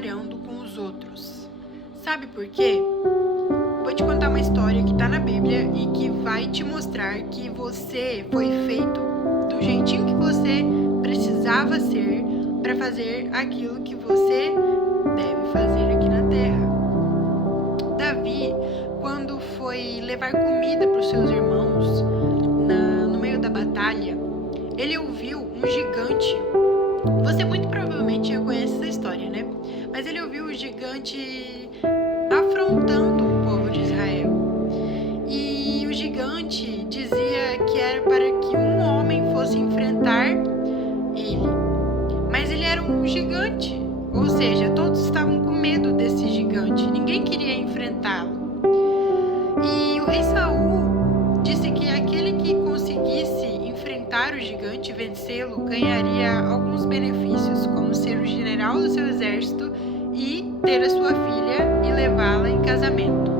comparando com os outros. Sabe por quê? Vou te contar uma história que está na Bíblia e que vai te mostrar que você foi feito do jeitinho que você precisava ser para fazer aquilo que você deve fazer aqui na terra. Davi, quando foi levar comida para os seus irmãos no meio da batalha, ele ouviu um gigante. Você muito provavelmente já conhece essa história, né? Mas ele ouviu o gigante afrontando o povo de Israel. E o gigante dizia que era para que um homem fosse enfrentar ele. Mas ele era um gigante, ou seja, todos estavam com medo desse gigante. Ninguém queria enfrentá-lo. E o rei Saul disse que aquele que conseguisse enfrentar o gigante e vencê-lo ganharia alguns benefícios, como ser o general do seu exército e ter a sua filha e levá-la em casamento.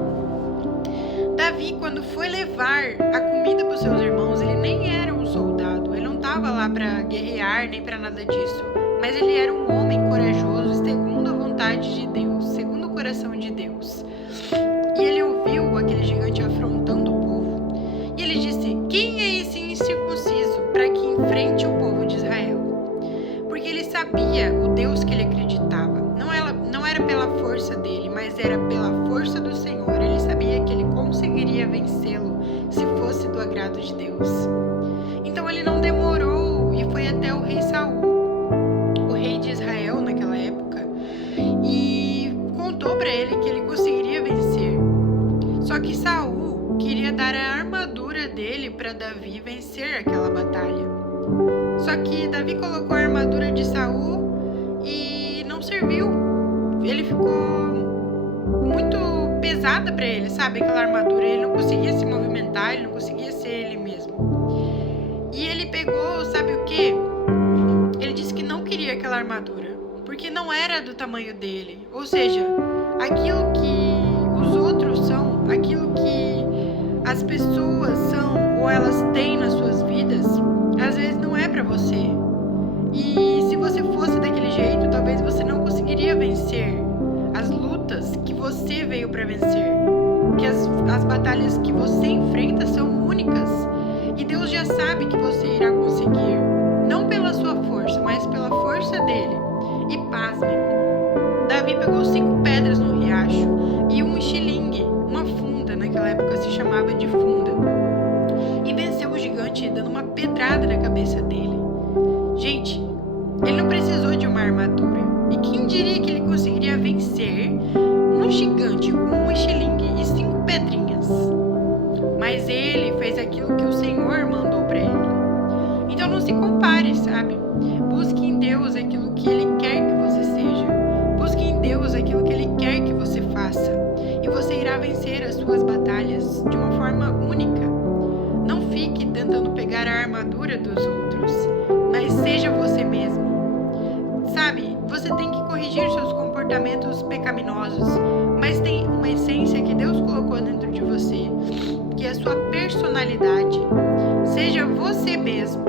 Davi, quando foi levar a comida para os seus irmãos, ele nem era um soldado, ele não estava lá para guerrear nem para nada disso, mas ele era um homem corajoso, segundo a vontade de Deus, segundo o coração de Deus. E ele ouviu aquele gigante afrontando o povo. E ele disse: quem é esse incircunciso para que enfrente o povo de Israel? Porque ele sabia o Deus que ele acreditava. Não era pela força dele, mas era pela força do Senhor. Ele sabia que ele conseguiria vencê-lo se fosse do agrado de Deus. Então ele não demorou e foi até o rei Saul, o rei de Israel naquela época, e contou para ele que ele conseguiria vencer. Só que Saul queria dar a armadura dele para Davi vencer aquela batalha. Só que Davi colocou a armadura de Saul e não serviu. Ele ficou muito pesada para ele, sabe? Aquela armadura. Ele não conseguia se movimentar, ele não conseguia ser ele mesmo. E ele pegou, sabe o quê? Ele disse que não queria aquela armadura, porque não era do tamanho dele. Ou seja, aquilo que os outros são, aquilo que as pessoas são ou elas têm nas suas vidas, às vezes não é para você. E se você fosse daquele jeito, talvez você não conseguiria vencer as lutas que você veio para vencer. Porque as batalhas que você enfrenta são únicas. E Deus já sabe que você irá conseguir. Não pela sua força, mas pela força dele. E pasmem, Davi pegou 5 pedras no riacho e um estilingue, uma funda, naquela época se chamava de funda. E venceu o gigante dando uma pedrada na cabeça dele. Gente, ele não precisou de uma armadura. E quem diria que ele conseguiria vencer um gigante com um estilingue e 5 pedrinhas? Mas ele fez aquilo que o Senhor mandou para ele. Então não se compare, sabe? Busque em Deus aquilo que Ele quer que você seja. Busque em Deus aquilo que Ele quer que você faça. E você irá vencer as suas batalhas de uma forma única. Não fique tentando pegar a armadura dos outros, mas seja você mesmo. Sabe, você tem que corrigir seus comportamentos pecaminosos, mas tem uma essência que Deus colocou dentro de você, que é a sua personalidade. Seja você mesmo.